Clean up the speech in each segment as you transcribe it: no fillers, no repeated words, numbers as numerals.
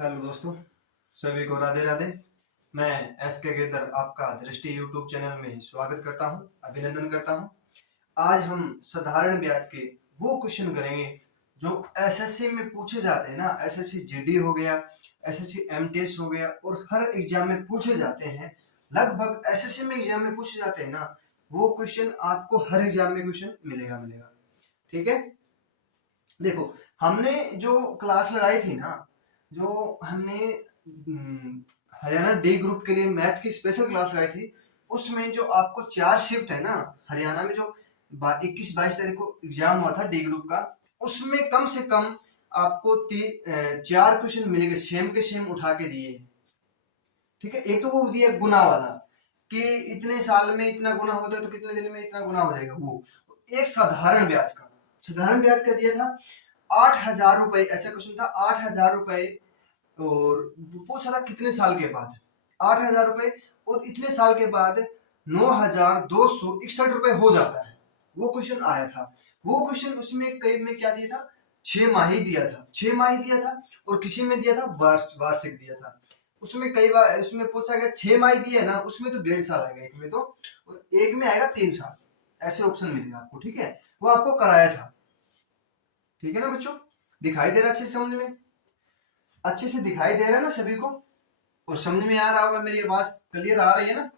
Hello दोस्तों, सभी को राधे राधे। मैं एस के गेदर आपका दृष्टि यूट्यूब चैनल में स्वागत करता हूं, अभिनंदन करता हूं। आज हम साधारण ब्याज के वो क्वेश्चन करेंगे जो एसएससी में पूछे जाते हैं ना। एसएससी जीडी हो गया, एसएससी एमटीएस हो गया, और हर एग्जाम में पूछे जाते हैं। लगभग एसएससी में एग्जाम में पूछे जाते हैं ना, वो क्वेश्चन आपको हर एग्जाम में क्वेश्चन मिलेगा। ठीक है, देखो हमने जो क्लास लगाई थी ना, जो हमने हरियाणा डी ग्रुप के लिए मैथ की स्पेशल क्लास लगाई थी, उसमें जो आपको 4 शिफ्ट है ना, हरियाणा में जो 21-22 तारीख को एग्जाम हुआ था डी ग्रुप का, उसमें कम से कम आपको 4 क्वेश्चन मिलेंगे, सेम के सेम उठा के दिए। ठीक है, एक तो वो दिया गुना वाला कि इतने साल में इतना गुना होता है तो कितने दिन में इतना गुना हो जाएगा। वो एक साधारण ब्याज का दिया था 8,000 रुपए, ऐसा क्वेश्चन था 8,000 रुपए, और पूछा था कितने साल के बाद 8,000 रुपए, और इतने साल के बाद 9,261 रुपए हो जाता है। वो क्वेश्चन आया था। वो क्वेश्चन उसमें कई में क्या दिया था, 6 माही दिया था, और किसी में दिया था वार्षिक दिया था। उसमें कई बार उसमें पूछा गया 6 माही दिया है ना, उसमें तो 1.5 साल आएगा एक में तो, और एक में आएगा 3 साल। ऐसे ऑप्शन मिलेगा आपको। ठीक है, वो आपको कराया था। ठीक है ना बच्चों, दिखाई दे रहा अच्छे से, समझ में अच्छे से दिखाई दे रहा है ना सभी को, और समझ में आ रहा होगा, मेरी आवाज क्लियर आ रही है ना।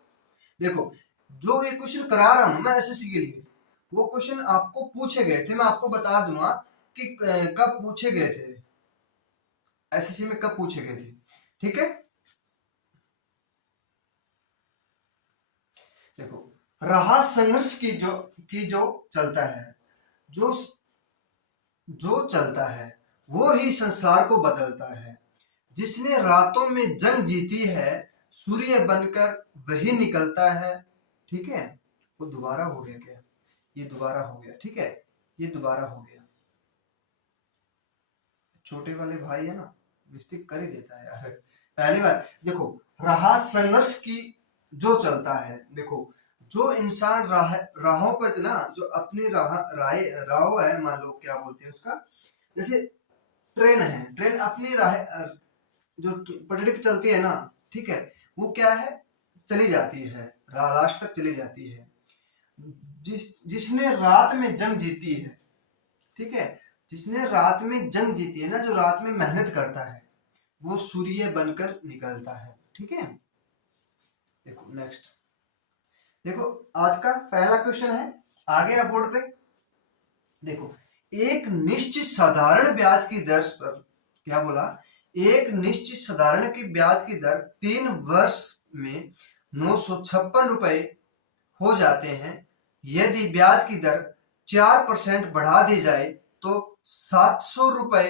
देखो, जो ये क्वेश्चन करा रहा हूं मैं एसएससी के लिए, वो क्वेश्चन आपको पूछे गए थे। मैं आपको बता दूंगा कि कब पूछे गए थे, एसएससी में कब पूछे गए थे। ठीक है, देखो, रहा संघर्ष की जो चलता है, जो जो चलता है वो ही संसार को बदलता है। जिसने रातों में जंग जीती है, सूर्य बनकर वही निकलता है। ठीक है, वो दोबारा हो गया क्या, ये दोबारा हो गया। ठीक है, ये दोबारा हो गया। छोटे वाले भाई है ना, मिस्टेक कर ही देता है यार। पहली बार देखो, रहा संघर्ष की जो चलता है, देखो जो इंसान राहों पर ना, जो अपनी राहों है, मान लो क्या बोलते हैं उसका, जैसे ट्रेन है, ट्रेन अपनी राह जो पटरी पे चलती है ना, ठीक है, वो क्या है, चली जाती है, राष्ट्र तक चली जाती है। जिसने रात में जंग जीती है, ठीक है, जिसने रात में जंग जीती है ना, जो रात में मेहनत करता है, वो सूर्य बनकर निकलता है। ठीक है, देखो नेक्स्ट, देखो आज का पहला क्वेश्चन है, आ गया बोर्ड पे। देखो, एक निश्चित साधारण ब्याज की दर पर, क्या बोला, एक निश्चित साधारण की ब्याज की दर 3 वर्ष में 956 रुपए हो जाते हैं। यदि ब्याज की दर 4% बढ़ा दी जाए तो 700 रुपए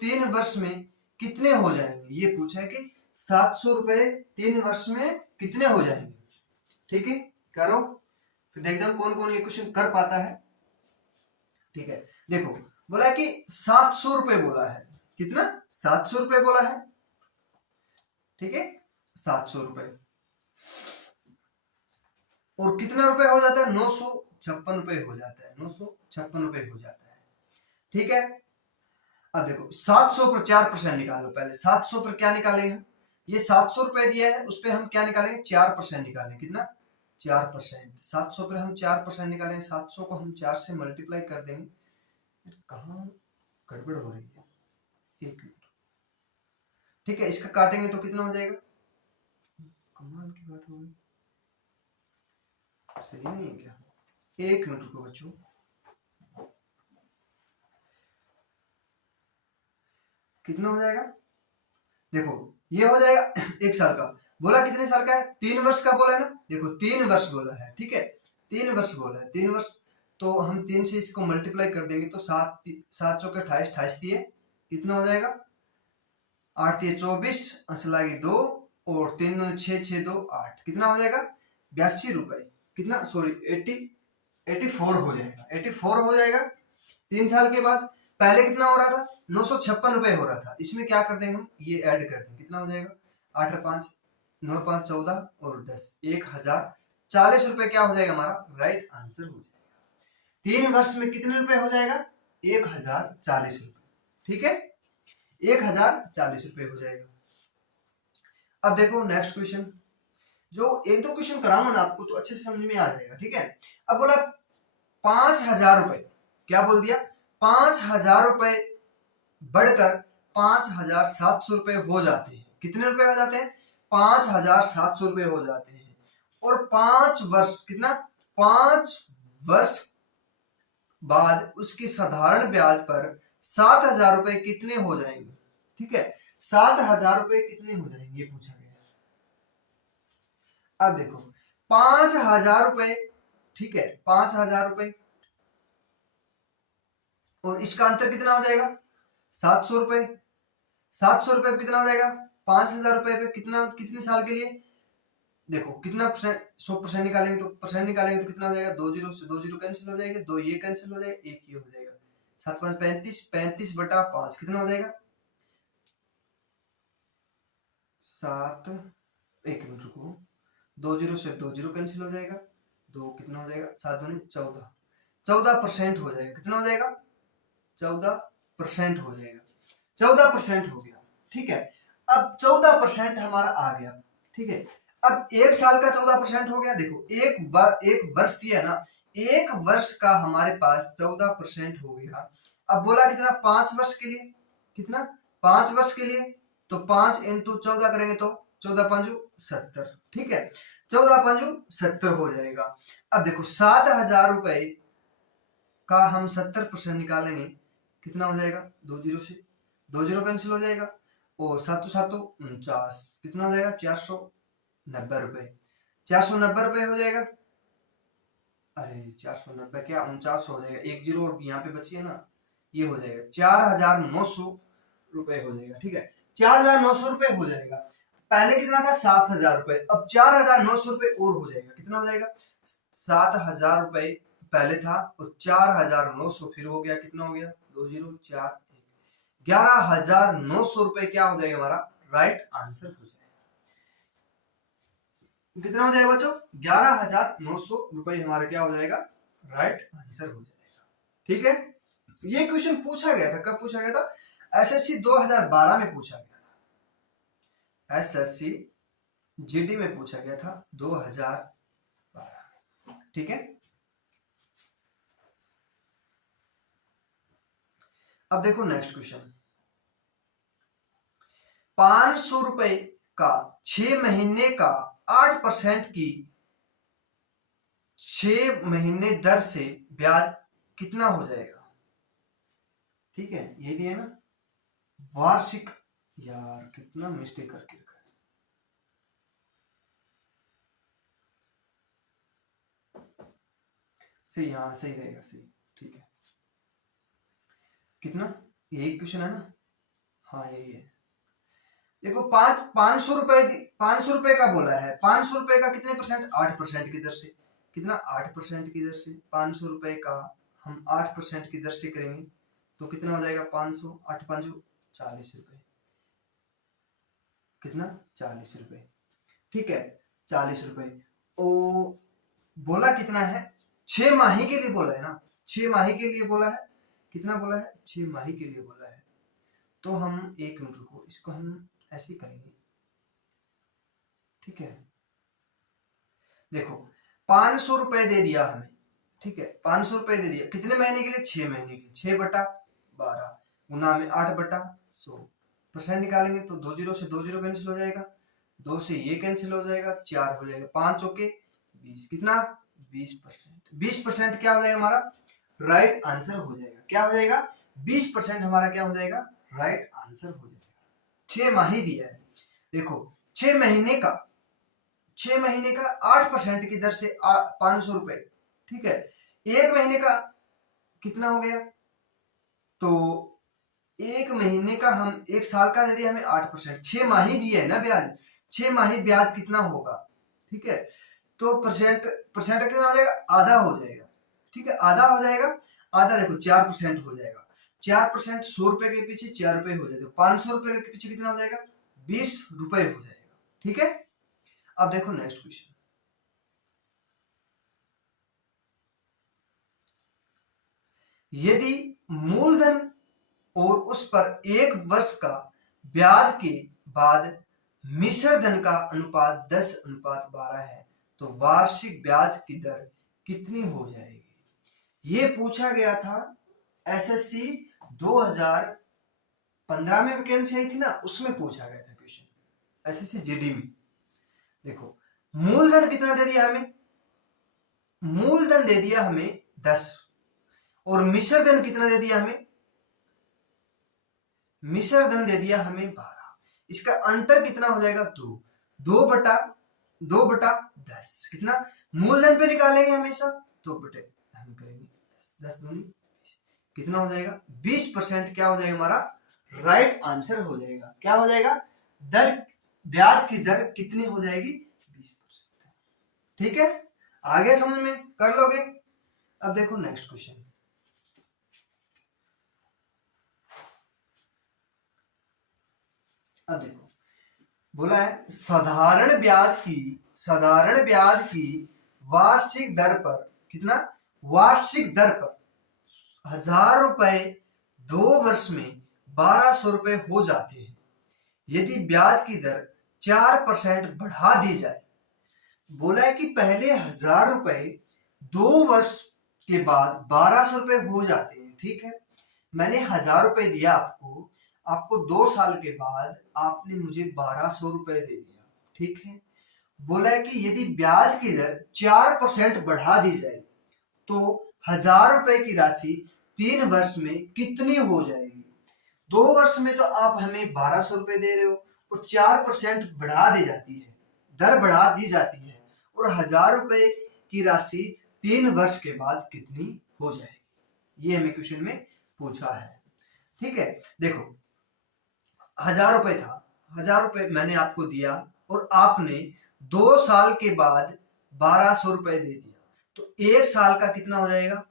3 वर्ष में कितने हो जाएंगे। ये पूछा है कि 700 रुपए 3 वर्ष में कितने हो जाएंगे। ठीक है, करो फिर देखते हैं कौन कौन ये क्वेश्चन कर पाता है। ठीक है, देखो बोला कि 700 रुपए बोला है, कितना, 700 रुपए बोला है। ठीक है, 700 रुपए, और कितना रुपए हो जाता है, 956 रुपए हो जाता है, 956 रुपए हो जाता है। ठीक है, अब देखो 700 पर 4% निकालो। पहले 700 पर क्या निकालेंगे, ये 700 रुपए दिया है, उस पर हम क्या निकालेंगे, 4% निकालेंगे। कितना, 4%। 700 पर हम 4% निकालेंगे, 700 को हम 4 से मल्टीप्लाई कर देंगे। कहाँ गड़बड़ हो रही है, एक मिनट। ठीक है, इसका काटेंगे तो कितना हो जाएगा, कमाल की बात हो गई, सही नहीं है क्या, एक मिनट रुको बच्चों। कितना हो जाएगा, देखो ये हो जाएगा 1 साल का। बोला कितने साल का है, 3 वर्ष का बोला है ना, देखो 3 वर्ष बोला है। ठीक है, 3 वर्ष बोला है, 3 वर्ष, तो हम 3 से इसको मल्टीप्लाई कर देंगे तो 7 चौके 28, 28 दिए, कितना हो जाएगा, 8 दिए 24, असलागी 2, और 3 6 6 2 8, कितना हो जाएगा, 82 रुपए, कितना, सॉरी 84 हो जाएगा, 84 हो जाएगा 3 साल के बाद। पहले कितना हो रहा था, 956 रुपए हो रहा था। इसमें क्या कर देंगे हम, ये ऐड कर देंगे, कितना हो जाएगा, 8 5 9 5 14 और 10, 1040 रुपए क्या हो जाएगा, हमारा राइट आंसर हो जाएगा। 3 वर्ष में कितने रुपए हो जाएगा, 1040 रुपए। ठीक है, 1040 हो जाएगा। अब देखो नेक्स्ट क्वेश्चन, जो एक दो क्वेश्चन कराऊंगा ना आपको तो अच्छे से समझ में आ जाएगा, ठीक है। अब बोला 5000 रुपए, क्या बोल दिया, 5000 रुपए बढ़कर 5700 रुपए हो जाते हैं। कितने रुपए हो जाते हैं, 5700 रुपए हो जाते हैं। और 5 वर्ष, कितना, 5 वर्ष बाद उसकी साधारण ब्याज पर 7000 रुपए कितने हो जाएंगे, ठीक है। 7000 रुपए कितने हो जाएंगे ये पूछा गया। अब देखो 5000 रुपए, ठीक है, 5000 रुपए और इसका अंतर कितना हो जाएगा, 700 रुपए। 700 रुपए पे कितना हो जाएगा, 5000 रुपए पे कितना, कितने साल के लिए, देखो कितना परसेंट, 100% निकालेंगे तो परसेंट निकालेंगे तो कितना हो जाएगा, 2 जीरो से 2 जीरो कैंसिल हो जाएगा, 2 ये कैंसिल हो जाएगा, 1 ये हो जाएगा, 7 5 35, 35 बटा 5 कितना हो जाएगा, 7, 1 मिनट रुको, 2 जीरो से 2 जीरो कैंसिल हो जाएगा, 2 कितना हो जाएगा, 7 दूनी 14, 14% हो जाएगा, कितना हो जाएगा, 14% हो जाएगा, 14% हो गया, ठीक है। अब 14% हमारा आ गया, ठीक है। अब एक साल का 14% हो गया, देखो एक वर्ष दिया ना, एक वर्ष का हमारे पास 14% हो गया। अब बोला कितना, 5 वर्ष के लिए, कितना, 5 वर्ष के लिए, तो 5 इंटू 14 करेंगे तो 14 पंजू 70, ठीक है, 14 पंजू 70 हो जाएगा। अब देखो 7000 रुपए का हम 70% निकालेंगे, कितना हो जाएगा, 2 जीरो से 2 जीरो कैंसिल हो जाएगा, और 7 7 49, कितना हो जाएगा, 490 रुपए, 490 रुपए हो जाएगा। अरे 490 क्या, 49 हो जाएगा, एक जीरो और यहाँ पे बची है ना, ये हो जाएगा 4900 रुपए हो जाएगा, ठीक है, 4900 रुपए हो जाएगा। पहले कितना था, 7000 रुपए, अब 4900 रुपए और हो जाएगा, कितना हो जाएगा, 7000 रुपए पहले था और 4900 फिर हो गया, कितना हो गया, 2 जीरो 4 11900 रुपए क्या हो जाएगा हमारा, राइट आंसर हो जाएगा। कितना हो जाएगा बच्चों, 11900 रुपए हमारा क्या हो जाएगा, राइट आंसर हो जाएगा, ठीक है। ये क्वेश्चन पूछा गया था, कब पूछा गया था, एसएससी 2012 में पूछा गया था, एसएससी जीडी में पूछा गया था 2012, ठीक है। अब देखो नेक्स्ट क्वेश्चन, 500 रुपए का 6 महीने का 8% की 6 महीने दर से ब्याज कितना हो जाएगा, ठीक है, ये दिया ना वार्षिक, यार कितना मिस्टेक करके रखा है, सही, हाँ सही रहेगा, सही, ठीक है, कितना, यही क्वेश्चन है ना, हाँ यही है। देखो 500 रुपए का बोला है, 500 रुपए का कितने परसेंट, 8% की दर से, कितना, 8% की दर से 500 रुपए का हम 8% की दर से करेंगे तो कितना हो जाएगा, 500, 8 5 40 रुपए, कितना, 40 रुपए, ठीक है, 40 रुपए। ओ बोला कितना है, 6 माही के लिए बोला है ना, 6 माही के लिए बोला है, कितना बोला है, 6 माही के लिए बोला है, तो हम 1 मिनट रुको, इसको हम ऐसे ही करेंगे, ठीक है। देखो 500 रुपए दे दिया हमें, ठीक है, 500 रुपए दे दिया, कितने महीने के लिए, 6 महीने के लिए, 6 बटा 12 गुना में 8 बटा 100, परसेंट निकालेंगे तो 2 जीरो से 2 जीरो कैंसिल हो जाएगा, 2 से ये कैंसिल हो जाएगा, 4 हो जाएगा, 5 चौके 20, कितना, 20%, 20% क्या हो जाएगा हमारा, राइट आंसर हो जाएगा, क्या हो जाएगा, 20% हमारा क्या हो जाएगा, राइट आंसर हो जाएगा। 6 माही दिया है, देखो 6 महीने का 8% की दर से 500 रुपए, ठीक है, 1 महीने का कितना हो गया, तो 1 महीने का हम 1 साल का दे दिया हमें 8%, 6 माही दिया है ना ब्याज, 6 माही ब्याज कितना होगा, ठीक है, तो परसेंट कितना हो जाएगा, आधा हो जाएगा, ठीक है, आधा हो जाएगा, आधा देखो 4% हो जाएगा, 4% 100 रुपए के पीछे 4 रुपए हो जाएगा, 500 रुपए के पीछे कितना हो जाएगा, 20 रुपए हो जाएगा, ठीक है। अब देखो नेक्स्ट क्वेश्चन, यदि मूलधन और उस पर एक वर्ष का ब्याज के बाद मिश्र धन का अनुपात 10:12 है तो वार्षिक ब्याज की दर कितनी हो जाएगी? ये पूछा गया था एसएससी 2015 में वैकेंसी आई थी ना, उसमें पूछा गया था क्वेश्चन एसएससी जीडी में। देखो मूलधन कितना दे दिया हमें, मूलधन दे दिया हमें 10 और मिश्र धन कितना दे दिया हमें, मिश्र धन दे दिया हमें 12। इसका अंतर कितना हो जाएगा 2, 2/10 कितना, मूलधन पे निकालेंगे हमेशा तो बटे हम करेंगे 10 दूनी कितना हो जाएगा 20%। क्या हो जाएगा हमारा राइट आंसर हो जाएगा, क्या हो जाएगा दर, ब्याज की दर कितनी हो जाएगी 20%। ठीक है, आगे समझ में कर लोगे। अब देखो नेक्स्ट क्वेश्चन, अब देखो बोला है साधारण ब्याज की वार्षिक दर पर कितना, वार्षिक दर पर 1000 रुपए 2 वर्ष में 1200 रुपए हो जाते हैं यदि ब्याज की दर 4% बढ़ा दी जाए। बोला है कि पहले 1000 रुपए 2 वर्ष के बाद 1200 रुपए हो जाते हैं। ठीक है, मैंने 1000 रुपए दिया आपको, आपको 2 साल के बाद आपने मुझे 1200 रुपए दे दिया। ठीक है, बोला है कि यदि ब्याज की दर 4% बढ़ा दी जाए तो 1000 रुपए की राशि 3 वर्ष में कितनी हो जाएगी। 2 वर्ष में तो आप हमें 1200 रुपए दे रहे हो और 4% बढ़ा दी जाती है, दर बढ़ा दी जाती है, और 1000 रुपए की राशि 3 वर्ष के बाद कितनी हो जाएगी, ये हमें क्वेश्चन में पूछा है। ठीक है, देखो 1000 रुपए था, 1000 रुपए मैंने आपको दिया और आपने 2 साल के बाद 1200 रुपए दे दिया तो 1 साल का कितना हो जाएगा,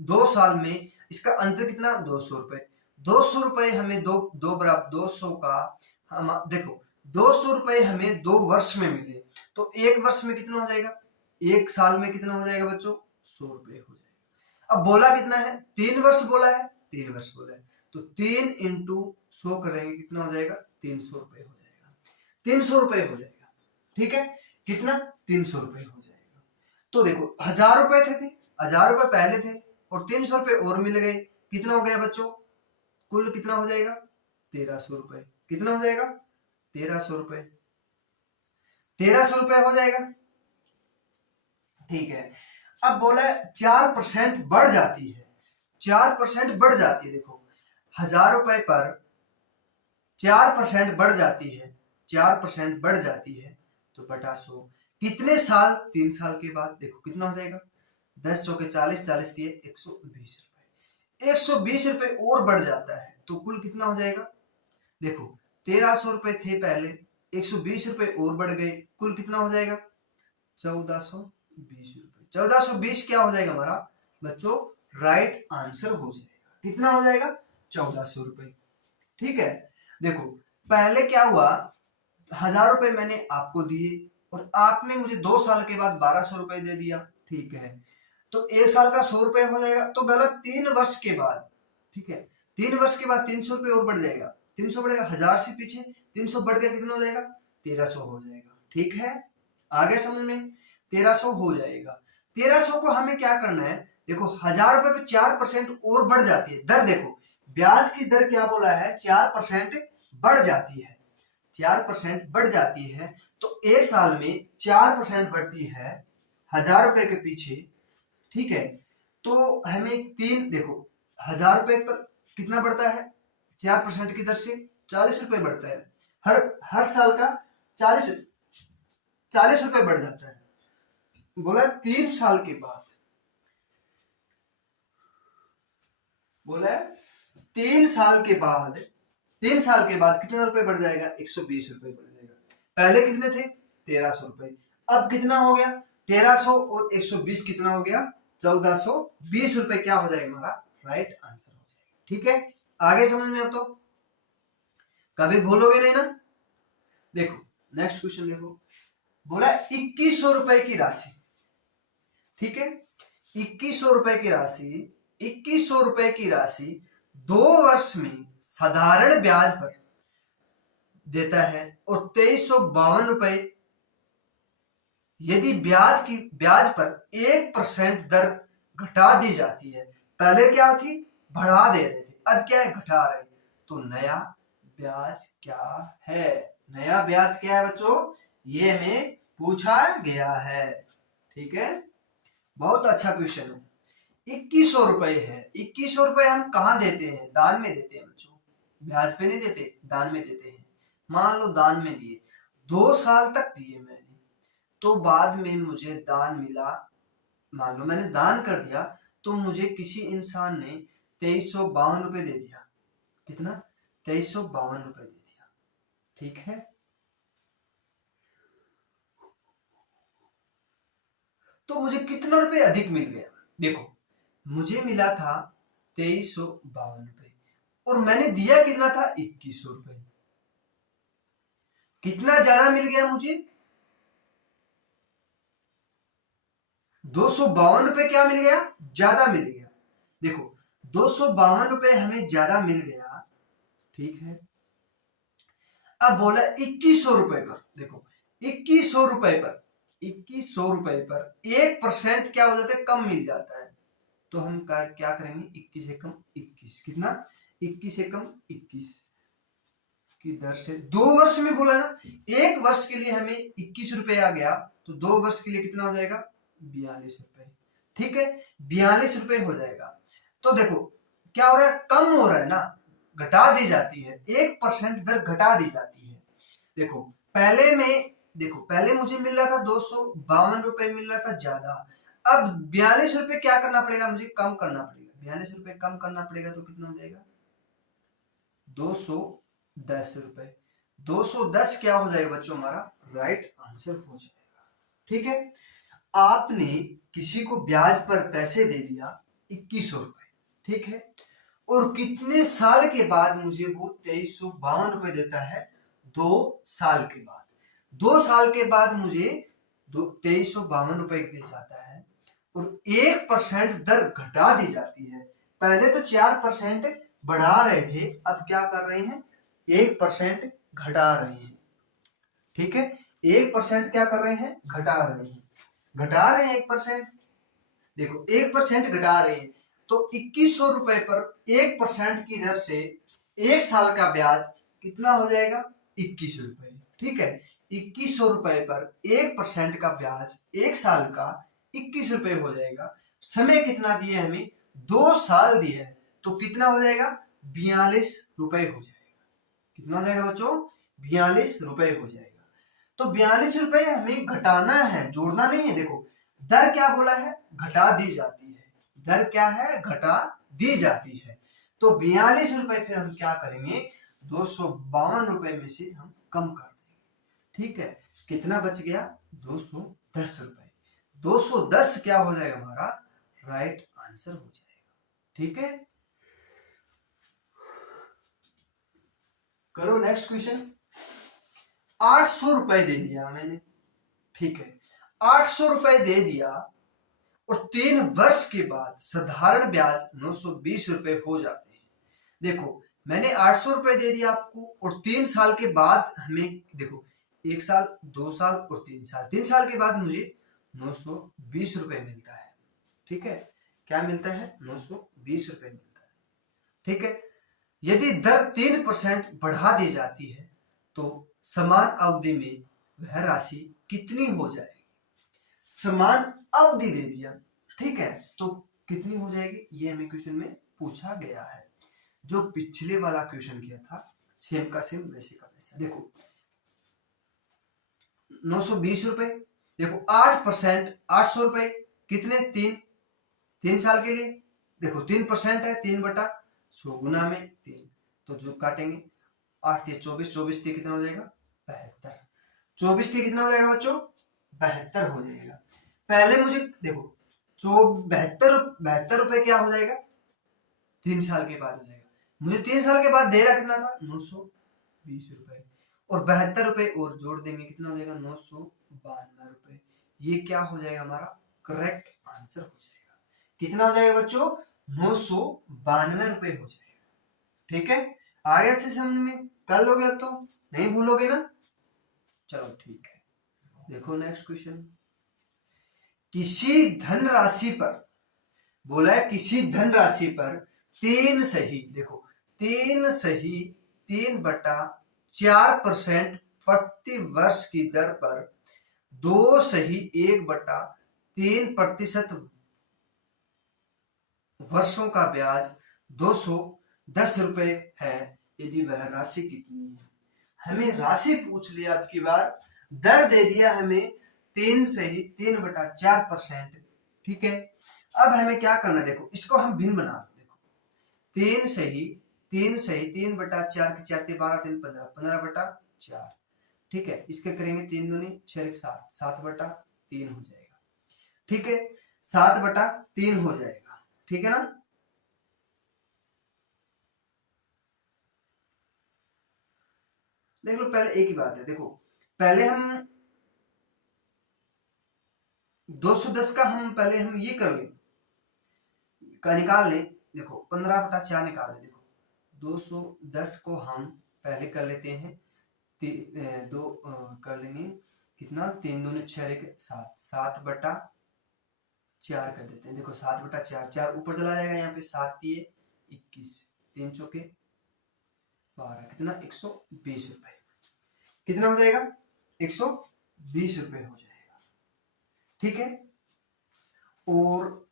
2 साल में इसका अंतर कितना 200 रुपए। 200 रुपए हमें दो बराबर 200 का हम देखो 200 रुपए हमें 2 वर्ष में मिले तो 1 वर्ष में कितना हो जाएगा, 1 साल में कितना हो जाएगा बच्चों 100 रुपए हो जाएगा। अब बोला कितना है 3 वर्ष बोला है, 3 वर्ष बोला है तो 3 इंटू 100 करेंगे कितना हो जाएगा 300 रुपए हो जाएगा, 300 रुपए हो जाएगा। ठीक है, कितना 300 रुपए हो जाएगा। तो देखो 1000 रुपए थे 1000 रुपए पहले थे और 300 रुपए और मिल गए, कितना हो गया बच्चों, कुल कितना हो जाएगा 1300 रुपए। कितना हो जाएगा 1300 रुपए, 1300 रुपए हो जाएगा। ठीक है, अब बोला 4% बढ़ जाती है, 4% बढ़ जाती है। देखो 1000 रुपए पर 4% बढ़ जाती है, 4% बढ़ जाती है तो बटा 100 कितने साल, 3 साल के बाद। देखो कितना हो जाएगा 10 चौके 40, 40 दिए 120 रुपए, 120 रुपए और बढ़ जाता है तो कुल कितना हो जाएगा। देखो 1300 रुपए थे पहले, 120 रुपए और बढ़ गए, कुल कितना हो जाएगा 1420 रुपए। 1420 क्या हो जाएगा हमारा बच्चों राइट आंसर हो जाएगा, कितना हो जाएगा 1400 रुपए। ठीक है, देखो पहले क्या हुआ 1000 रुपए मैंने आपको दिए और आपने मुझे 2 साल के बाद 1200 रुपए दे दिया। ठीक है, तो 1 साल का 100 रुपए हो जाएगा तो बोला 3 वर्ष के बाद। ठीक है, 3 वर्ष के बाद 300 रुपए और बढ़ जाएगा, 300 बढ़ेगा 1000 से पीछे 300 बढ़ गया कितना हो जाएगा 1300 हो जाएगा। ठीक है, आगे समझ में 1300 हो जाएगा। 1300 को हमें क्या करना है, देखो 1000 रुपए पे 4% और बढ़ जाती है दर। देखो ब्याज की दर क्या बोला है 4% बढ़ जाती है, 4% बढ़ जाती है तो 1 साल में 4% बढ़ती है 1000 रुपए के पीछे। ठीक है, तो हमें 3 देखो 1000 रुपए पर कितना बढ़ता है 4% की दर से 40 रुपए बढ़ता है, हर साल का 40 रुपए बढ़ जाता है। बोला 3 साल के बाद, बोला 3 साल के बाद, 3 साल के बाद कितने रुपए बढ़ जाएगा 120 रुपए बढ़ जाएगा। पहले कितने थे 1300 रुपए, अब कितना हो गया 1300 और 120 कितना हो गया 1420 रुपए। क्या हो जाएगा हमारा राइट आंसर हो जाएगा। ठीक है, आगे समझ में अब तो कभी भूलोगे नहीं ना। देखो नेक्स्ट क्वेश्चन देखो, बोला 2100 रुपए की राशि। ठीक है, 2100 रुपए की राशि 2100 रुपए की राशि 2 वर्ष में साधारण ब्याज पर देता है और 2352 रुपए यदि ब्याज पर 1% दर घटा दी जाती है। पहले क्या थी, बढ़ा दे रहे थे, अब क्या है, घटा रहे हैं। तो नया ब्याज क्या है? नया ब्याज क्या है बच्चों? ये हमें पूछा गया है। ठीक है, बहुत अच्छा क्वेश्चन है। 2100 रुपए है। 2100 रुपए हम कहाँ देते हैं? दान में देते हैं बच्चों, ब्याज पे नहीं देते, दान में देते हैं। मान लो दान में दिए, 2 साल तक दिए मैंने, तो बाद में मुझे दान मिला, मान लो मैंने दान कर दिया, तो मुझे किसी इंसान ने 2352 रुपए दे दिया। कितना? 2352 रुपए दे दिया। ठीक है, तो मुझे कितना रुपए अधिक मिल गया? देखो, मुझे मिला था 2352 रुपए और मैंने दिया कितना था? 2100 रुपए। कितना ज्यादा मिल गया मुझे? 252 रुपए क्या मिल गया? ज्यादा मिल गया। देखो, 252 रुपए हमें ज्यादा मिल गया। ठीक है, अब बोला 2100 रुपए पर। देखो, 2100 रुपए पर 2100 रुपए पर 1% क्या हो जाता है? कम मिल जाता है। तो हम क्या करेंगे? 21 से कम 21, कितना? 21 से कम 21 की दर से 2 वर्ष में बोला ना, 1 वर्ष के लिए हमें 21 रुपए आ गया, तो 2 वर्ष के लिए कितना हो जाएगा? 42 रुपए। ठीक है, 42 रुपए हो जाएगा। तो देखो क्या हो रहा है? कम हो रहा है ना, घटा दी जाती है, 1% दर घटा दी जाती है। देखो पहले मुझे मिल रहा था 252 रुपए मिल रहा था ज्यादा, अब 42 रुपए क्या करना पड़ेगा? मुझे कम करना पड़ेगा। 42 रुपए कम करना पड़ेगा, तो कितना हो जाएगा? 210 रुपए। 210 क्या हो जाएगा बच्चों? हमारा राइट आंसर हो जाएगा। ठीक है, आपने किसी को ब्याज पर पैसे दे दिया 2100 रुपए, ठीक है, और कितने साल के बाद मुझे वो 2352 रुपए देता है? 2 साल के बाद। 2 साल के बाद मुझे 2352 रुपए दे जाता है और 1% दर घटा दी जाती है। पहले तो 4% बढ़ा रहे थे, अब क्या कर रहे हैं? 1% घटा रहे हैं। ठीक है, 1% क्या कर रहे हैं? घटा रहे हैं। घटा रहे हैं 1%। देखो, 1% घटा रहे हैं, तो 2100 रुपए पर 1% की दर से 1 साल का ब्याज कितना हो जाएगा? 21 रुपए। ठीक है, 2100 रुपए पर 1% का ब्याज 1 साल का 21 रुपए हो जाएगा। समय कितना दिए हमें? 2 साल दिए है, तो कितना हो जाएगा? 42 रुपए हो जाएगा। कितना हो जाएगा बच्चों? 42 रुपए हो जाएगा। तो 42 रुपए हमें घटाना है, जोड़ना नहीं है। देखो, दर क्या बोला है? घटा दी जाती है। दर क्या है? घटा दी जाती है। तो 42 रुपए फिर हम क्या करेंगे? 252 रुपए में से हम कम कर देंगे। ठीक है, कितना बच गया? 210 रुपए। 210 क्या हो जाएगा? हमारा राइट आंसर हो जाएगा। ठीक है, करो नेक्स्ट क्वेश्चन। 800 रुपए दे दिया मैंने, ठीक है, 800 रुपए दे दिया और 3 वर्ष के बाद साधारण ब्याज 920 रुपए हो जाते हैं। देखो, मैंने 800 रुपए दे दिया आपको और 3 साल के बाद हमें, देखो, 1 साल, 2 साल और 3 साल, 3 साल के बाद मुझे 920 रुपए मिलता है। ठीक है, क्या मिलता है? 920 रुपए मिलता है। ठीक है, यदि दर 3% बढ़ा दी जाती है तो समान अवधि में वह राशि कितनी हो जाएगी? समान अवधि दे दिया, ठीक है, तो कितनी हो जाएगी? ये हमें क्वेश्चन में पूछा गया है। जो पिछले वाला क्वेश्चन किया था, सेम का सेम वैसे का वैसा। देखो, 920 रुपए, देखो 8%, 800 रुपए कितने? 3 साल के लिए। देखो 3% है, 3/100 गुना में 3, तो जो काटेंगे 8 × 24, 24 कितना हो जाएगा? 72। 24 कितना हो जाएगा बच्चों? 72 हो जाएगा। पहले मुझे देखो, जो 72 रुपए क्या हो जाएगा? 3 साल के बाद हो जाएगा। मुझे 3 साल के बाद दे रहा कितना था? 920 रुपए, और 72 रुपए और जोड़ देंगे, कितना हो जाएगा? 992 रुपए। ये क्या हो जाएगा? हमारा करेक्ट आंसर हो जाएगा। कितना हो जाएगा बच्चों? 992 रुपए हो जाएगा। ठीक है, आ गया अच्छे समझ में? कर लोगे अब तो, नहीं भूलोगे ना? चलो ठीक है, देखो नेक्स्ट क्वेश्चन। किसी धनराशि पर, बोला है किसी धनराशि पर 3 सही, देखो 3 सही 3/4% प्रति वर्ष की दर पर 2 सही 1/3% वर्षों का ब्याज 210 रुपए है, यदि वह राशि कितनी है? हमें राशि पूछ लिया, अब की बार दर दे दिया हमें 3 सही 3/4%, ठीक है। अब हमें क्या करना है, देखो इसको हम भिन्न बना, देखो 3 सही 3/4 के 4 12 3 15 15/4, ठीक है। इसके करेंगे 3 दूनी 6 7 7/3 हो जाएगा, ठीक है। 7/3 हो जाएगा, ठीक है ना। देख लो, पहले एक ही बात है, देखो पहले हम 210 का हम पहले हम ये कर लें, का निकाल लें, देखो 15/4 निकाल लें। देखो 210 को हम पहले कर लेते हैं, दो कर लेंगे कितना, 3 दूनी 6 7 7/4 कर देते हैं। देखो 7/4, 4 ऊपर चला जाएगा, यहाँ पे 7 दिए 21, 3 चौके 12, कितना 120 रुपए, कितना हो जाएगा 120 रुपए हो जाएगा, ठीक है। और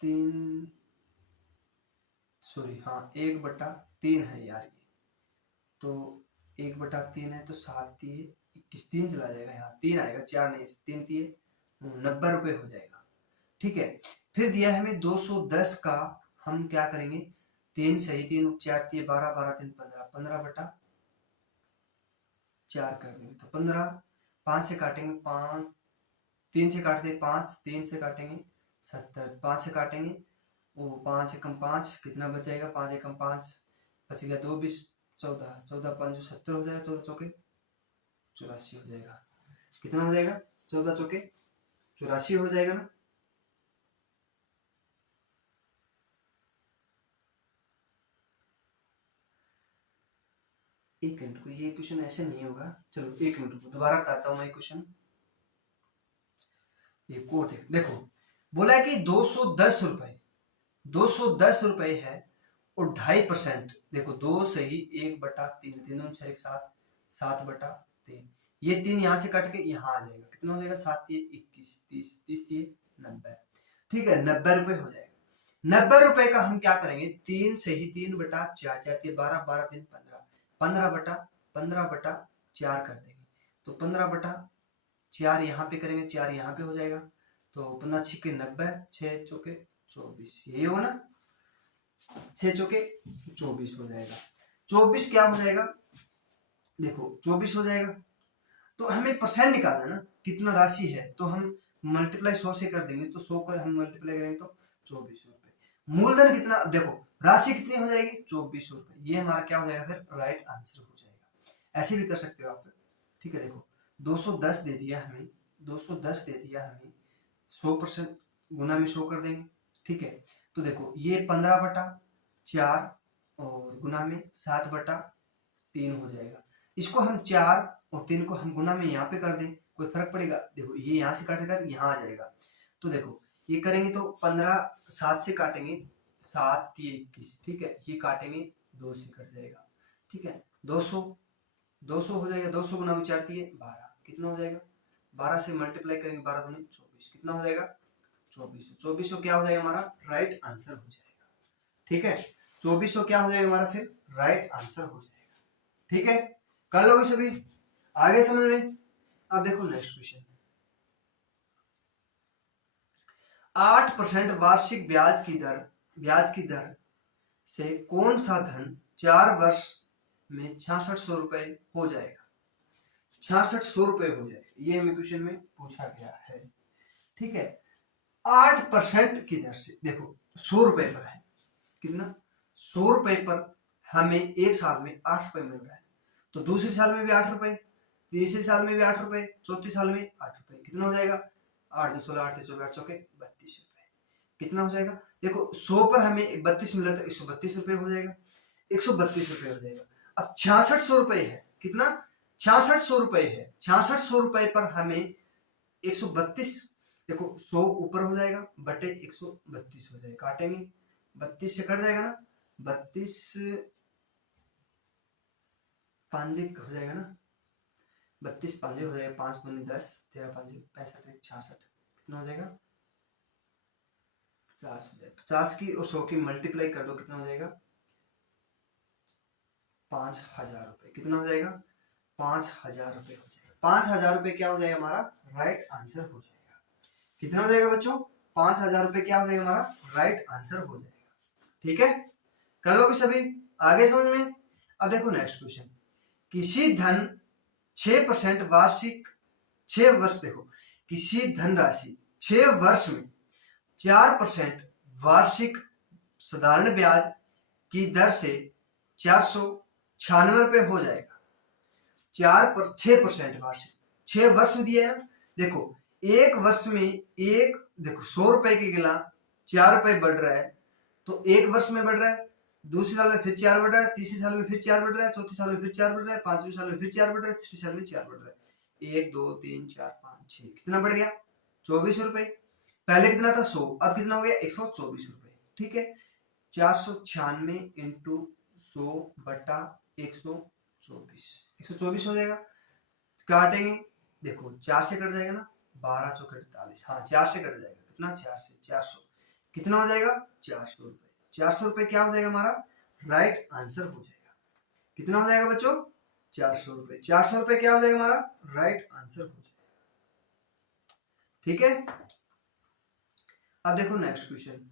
तीन, सॉरी हाँ 1/3 है यार, ये तो 1/3 है, तो 7 दिए 21, 3 चला जाएगा, यहाँ 3 आएगा, 4 नहीं 3 दिए 90 रुपए हो जाएगा, ठीक है। फिर दिया है हमें 210 का, हम क्या करेंगे 3 सही 3 4 दिए 12 12 3 15 15/4 कर देंगे, तो 15, 5 से काटेंगे 5, 3 से काटते 5, 3 से काटेंगे 70, 5 से काटेंगे वो 5 एकम 5, कितना बचेगा 5 एकम 5 बच गया 2 20 14, 14 5 70 हो जाएगा, 14 चौके 84 हो जाएगा, कितना हो जाएगा 14 चौके 84 हो जाएगा ना। एक मिनट को, ये क्वेश्चन ऐसे नहीं होगा, चलो एक मिनट को दोबारा बताता हूँ मैं क्वेश्चन, ये कोड देखो, बोला है कि 210 रुपए 210 रुपए है और 2.5%, देखो 2 सही 1/3, 3 6 7 7/3, ये 3 यहाँ से कट के यहाँ आ जाएगा, कितना हो जाएगा 7 21 30 30 90, ठीक है 90 रुपए हो जाएगा। 90 रुपए का हम क्या करेंगे, 3 सही 3/4 4 12 12 3 15 15/4 कर देंगे, तो 15/4 यहाँ पे करेंगे, 4 यहाँ पे हो जाएगा, तो 15 छिके 90, 6 चौके 24, यही होगा ना, 6 चौके 24 हो जाएगा। 24 क्या हो जाएगा, देखो 24 हो जाएगा, तो हमें परसेंट निकालना है ना, कितना राशि है, तो हम मल्टीप्लाई 100 से कर देंगे, तो 100 कर हम मल्टीप्लाई करेंगे तो 24 रुपए। मूलधन कितना, देखो राशि कितनी हो जाएगी 24 रुपए, ये हमारा क्या हो जाएगा फिर राइट आंसर हो जाएगा। ऐसे भी कर सकते हो आप, ठीक है। देखो 210 दे दिया हमें, 210 दे दिया हमें, 100% गुना में 100 कर देंगे, ठीक है। तो देखो ये 15/4 और गुना में 7/3 हो जाएगा, इसको हम 4 और 3 को हम गुना में यहाँ पे कर दें, कोई फर्क पड़ेगा, देखो ये यहाँ से काटेगा यहाँ आ जाएगा, तो देखो ये करेंगे तो 15 7 से काटेंगे 7 21, ठीक है, ये काटेंगे 2 से कट जाएगा, ठीक है। 200 हो जाएगा, 200 गुना में 4 12, कितना हो जाएगा 12 से मल्टीप्लाई करेंगे 12 दूनी 24, कितना हो जाएगा 2400 क्या हो जाएगा हमारा राइट आंसर हो जाएगा, ठीक है। 2400 क्या हो जाएगा हमारा फिर राइट आंसर हो जाएगा, ठीक है। कर लोगे सभी, आगे समझ में। अब देखो नेक्स्ट क्वेश्चन, 8% वार्षिक ब्याज की दर से कौन सा धन 4 वर्ष में 6600 रुपए हो जाएगा, 6600 रुपए हो जाएगा, ये हमें क्वेश्चन में पूछा गया है, ठीक है। 8% की दर से, देखो 100 रुपए पर है, कितना 100 रुपए पर हमें एक साल में 8 रुपए मिल रहा है, तो दूसरे साल में भी 8 रुपए, तीसरे साल में भी 8 रुपए, चौथे साल में 8 रुपए, कितना हो जाएगा 8 2 16 8 3 24 8 चौके 32 रुपए। कितना हो जाएगा? देखो 100 पर हमें 32 मिला तो 132 रुपए हो जाएगा, 132 रुपए हो जाएगा। अब 6600 रुपए है, कितना? 6600 रुपए है। 6600 रुपए पर हमें 132, देखो 100 ऊपर हो जाएगा बटे 132 हो जाएगा, काटेंगे 32 से कट जाएगा ना, 32 पांजे हो जाएगा ना, 32 पांजे हो जाएगा, 5 दूनी 10, 13 पांजे 65, 66, कितना हो जाएगा? 50 हो जाएगा। 50 की और 100 की मल्टीप्लाई कर दो, कितना हो जाएगा? 5000 रुपए। कितना हो जाएगा? 5000 रुपए हो जाएगा। 5000 रुपए क्या हो जाएगा हमारा? राइट आंसर हो जाएगा। कितना हो जाएगा बच्चों? 5000 रुपए क्या हो जाएगा हमारा? राइट आंसर हो जाएगा। ठीक है, कर लोगे सभी? आगे समझ में? अब देखो नेक्स्ट क्वेश्चन। किसी धन 6% वार्षिक 6 वर्ष, देखो किसी धनराशि 6 वर्ष में 4% वार्षिक साधारण ब्याज की दर से 496 रुपए हो जाएगा। 6% वार्षिक 6 वर्ष दिया है ना, देखो एक वर्ष में एक, देखो 100 रुपए के गिला 4 रुपए बढ़ रहा है, तो एक वर्ष में बढ़ रहा है, दूसरे साल में फिर 4 बढ़ रहा है, तीसरे साल में फिर 4 बढ़ रहा है, चौथे साल में फिर 4 बढ़ रहा है, पांचवें साल में फिर 4 बढ़ रहा है, छठे साल में 4 बढ़ रहा है। 1 2 3 4 5 6, कितना बढ़ गया? 24 रुपए। पहले कितना था? 100, अब कितना हो गया? 124 रुपए। ठीक है, 496 इंटू 100 बटा 124, 124 हो जाएगा। काटेंगे, देखो 4 से कट जाएगा ना, 12 चौक 48, हाँ 4 से कट जाएगा, कितना? 4 से 400, कितना हो जाएगा? 400 रुपए। 400 रुपए क्या हो जाएगा हमारा? राइट आंसर हो जाएगा। कितना हो जाएगा बच्चों? 400 रुपए। 400 रुपए क्या हो जाएगा हमारा? राइट आंसर हो जाएगा। ठीक है, अब देखो नेक्स्ट क्वेश्चन।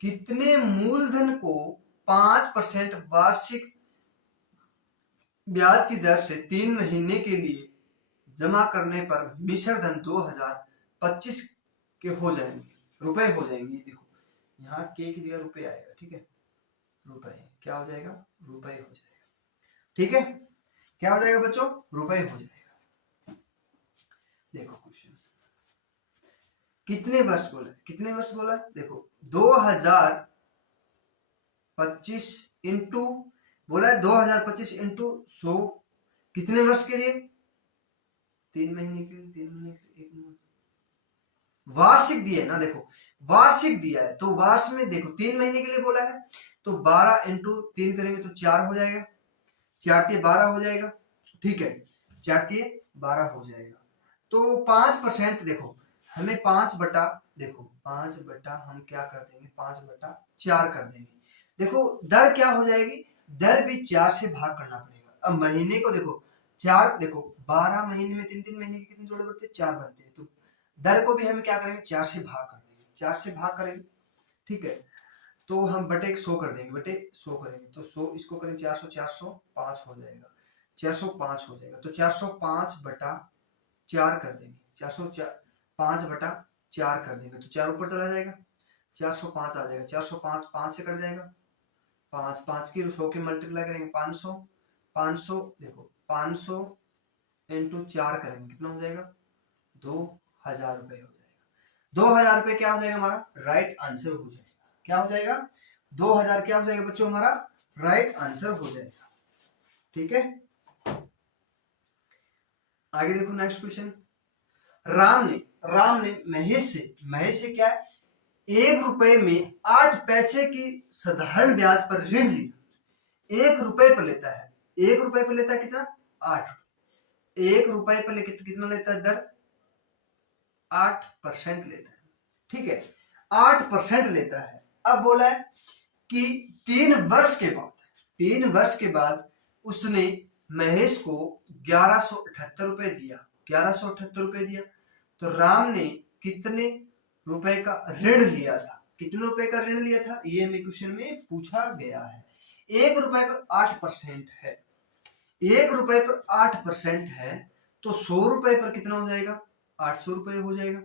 कितने मूलधन को 5% वार्षिक ब्याज की दर से 3 महीने के लिए जमा करने पर मिश्र धन 2025 के हो जाएंगे, रुपए हो जाएंगे। देखो यहाँ के की जगह रुपए आएगा, ठीक है, रुपए क्या हो जाएगा? रुपए हो जाएगा। ठीक है, क्या हो जाएगा बच्चों? रुपए हो जाएगा। देखो क्वेश्चन, कितने वर्ष बोला? कितने वर्ष बोला? देखो 2025 इंटू बोला है, 2025 इंटू 100, कितने वर्ष के लिए? 3 महीने के लिए, 3 महीने के लिए, 1 महीने। वार्षिक दिया है ना, देखो वार्षिक दिया है तो वार्ष में देखो 3 महीने के लिए बोला है, तो 12 इंटू 3 करेंगे तो 4 हो जाएगा, 4 के 12 हो जाएगा। ठीक है, 4 के 12 हो जाएगा। तो 5%, देखो हमें 5 बटा, देखो 5 बटा हम क्या कर देंगे? 5 बटा 4 कर देंगे। देखो दर क्या हो जाएगी? दर भी 4 से भाग करना पड़ेगा। अब महीने को देखो 4, देखो 12 महीने में 3 महीने के कितने जोड़े बढ़ते हैं? 4 बनते हैं। तो दर को भी हम क्या करेंगे? 4 से भाग कर देंगे, 4 से भाग करेंगे। ठीक है, तो हम बटे 100 कर देंगे, बटे 100 करेंगे तो 100 इसको करेंगे 400, 405 हो जाएगा, 405 हो जाएगा। तो 405 बटा 4 कर देंगे, 405 बटा 4 कर देंगे तो 4 ऊपर चला जाएगा, 405 आ जाएगा। 405 5 से कट जाएगा, 5 5 की 100 की मल्टीप्लाई करेंगे 500, 500 देखो 500 इंटू 4 करेंगे, कितना हो जाएगा? 2000 रुपए हो जाएगा। 2000 रुपए क्या हो जाएगा हमारा? राइट आंसर हो जाएगा। क्या हो जाएगा? 2000 क्या हो जाएगा बच्चों? हमारा राइट आंसर हो जाएगा। ठीक है, आगे देखो नेक्स्ट क्वेश्चन। राम ने महेश से क्या है? 1 रुपए में 8 पैसे की साधारण ब्याज पर ऋण लिया। 1 रुपए पर लेता है, 1 रुपए पर लेता है कितना? 8। 1 रुपए पर लेके कितना लेता है? दर 8% लेता है। ठीक है, 8% लेता है। अब बोला है कि 3 वर्ष के बाद उसने महेश को 1178 रुपए दिया, 1178 रुपए दिया। तो राम ने कितने रुपए का ऋण लिया था? कितने रुपए का ऋण लिया था? ये हमें क्वेश्चन में पूछा गया है। 1 रुपए पर 8% है, 1 रुपए पर 8% है, तो 100 रुपए पर कितना हो जाएगा? 800 रुपए हो जाएगा।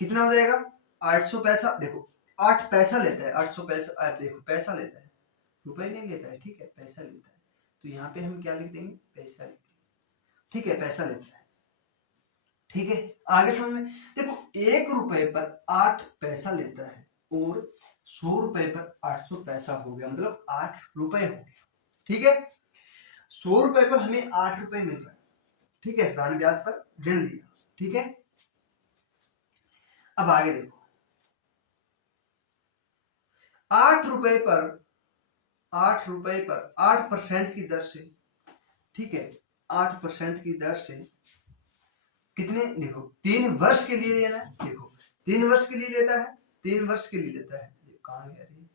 कितना हो जाएगा? 800 पैसा। देखो 8 पैसा लेता है, 800 पैसा, देखो पैसा लेता है, रुपए नहीं लेता है। ठीक है, पैसा लेता है, तो यहाँ पे हम क्या लिख देंगे? पैसा लिख देंगे। ठीक है, पैसा लेता है। ठीक है, आगे समझ में। देखो 1 रुपए पर 8 पैसा लेता है और 100 रुपए पर 800 पैसा हो गया, मतलब 8 रुपए हो गया। ठीक है, 100 रुपए पर हमें 8 रुपए मिल रहा है। ठीक है, साधारण ब्याज पर ऋण लिया। ठीक है, अब आगे देखो 8 रुपए पर 8% की दर से, ठीक है, 8% की दर से कितने, देखो 3 वर्ष के लिए लेना है। देखो 3 वर्ष के लिए लेता है, 3 वर्ष के लिए लेता है, कहां गया रे,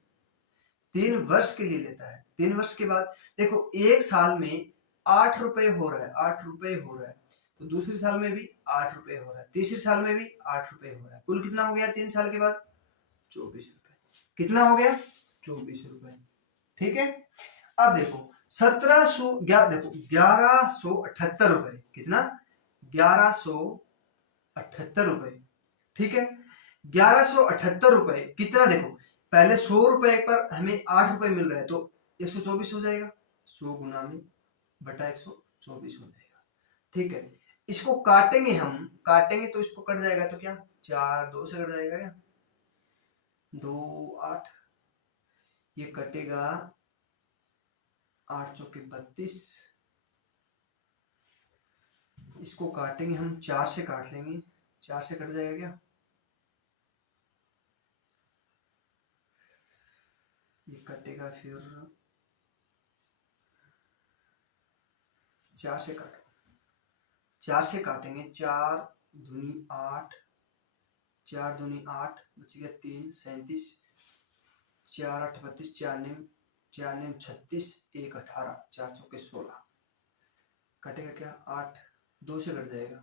3 वर्ष के लिए लेता है। 3 वर्ष के बाद देखो 1 साल में 8 रुपए हो रहा है, 8 रुपए हो रहा है, तो दूसरे साल में भी 8 रुपए हो रहा है, तीसरे साल में भी 8 रुपए हो रहा है, कुल कितना हो गया 3 साल के बाद 24 रुपए। कितना हो गया 24 रुपए। ठीक है, अब देखो 1700, देखो 1178 रुपए, कितना 1178 रुपए। ठीक है, 1178 रुपए कितना, देखो पहले 100 रुपए पर हमें 8 रुपए मिल रहा है, तो 124 हो जाएगा, 100 गुना में बटा 124 हो जाएगा। ठीक है, इसको काटेंगे, हम काटेंगे तो इसको कट जाएगा, तो क्या 4 2 से कट जाएगा, क्या 2 8, ये कटेगा 8 चौके 32, इसको काटेंगे हम 4 से काट लेंगे, 4 से कट जाएगा, क्या ये कटेगा, फिर 4 से काटो, 4 से काटेंगे, 4 दूनी 8, 4 दूनी 8, बच गया 3 37, 4 8 32, 4 निम 36, 1 18, 4 चौके 16, कटेगा क्या 8, 2 से कट जाएगा,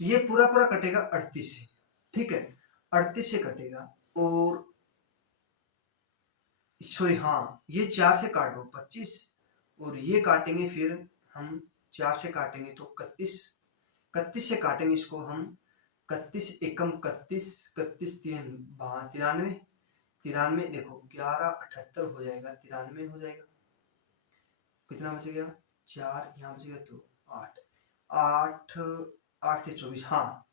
तो ये पूरा पूरा कटेगा 38 से। ठीक है, 38 से कटेगा, और सॉरी हाँ, ये 4 से काटो 25, और ये काटेंगे फिर हम 4 से काटेंगे तो 31, 31 से काटेंगे इसको हम, 31 एकम 31, 31 3 93, 93, देखो 1178 हो जाएगा, 93 हो जाएगा, कितना बच गया 4, यहाँ बच गया तो 8 8 8 24, हाँ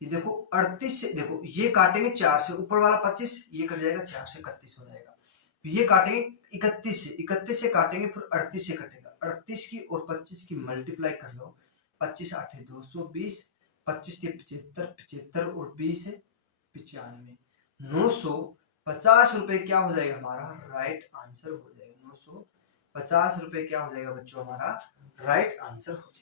ये देखो 38 से, देखो ये काटेंगे 4 से, ऊपर वाला 25 ये कट जाएगा, 4 से 31 हो जाएगा, ये काटेंगे 31 से, 31 से काटेंगे, फिर 38 से कटेगा, 38 की और 25 की मल्टीप्लाई कर लो, 25 8 220, 25 के 75, 75 और 20 है 95, 950 रुपए क्या हो जाएगा हमारा राइट आंसर हो जाएगा, 950 रुपए क्या हो जाएगा बच्चों हमारा राइट आंसर हो जाएगा।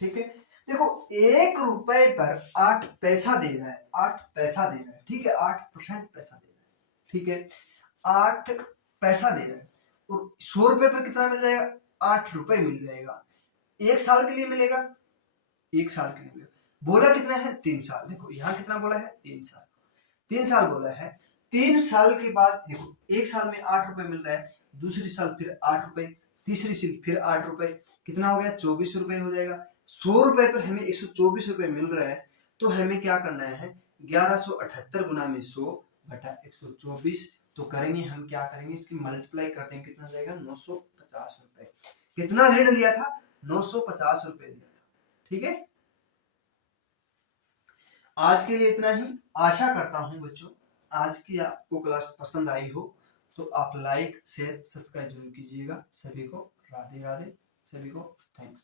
ठीक है, देखो 1 रुपए पर 8 पैसा दे रहा है, 8 पैसा दे रहा है, ठीक है, 8% पैसा दे रहा है। ठीक है, 8 पैसा दे रहा है, और 100 रुपए पर कितना मिल जाएगा 8 रुपए मिल जाएगा, 1 साल के लिए मिलेगा, 1 साल के लिए मिलेगा, बोला कितना है 3 साल, देखो यहाँ कितना बोला है 3 साल, 3 साल बोला है, 3 साल के बाद देखो 1 साल में 8 रुपए मिल रहा है, दूसरी साल फिर 8 रुपए, तीसरी साल फिर 8 रुपए, कितना हो गया 24 रुपए हो जाएगा। 100 रुपए पर हमें 124 रुपए मिल रहा है, तो हमें क्या करना है 1178 गुना में 100 बटा 124, तो करेंगे हम क्या करेंगे इसकी मल्टीप्लाई कर देंगे, कितना जाएगा 950 रुपए, कितना ऋण लिया था 950 रुपए लिया था। ठीक है, आज के लिए इतना ही, आशा करता हूं बच्चों आज की आपको क्लास पसंद आई हो, तो आप लाइक शेयर सब्सक्राइब जरूर कीजिएगा। सभी को राधे राधे, सभी को थैंक्स।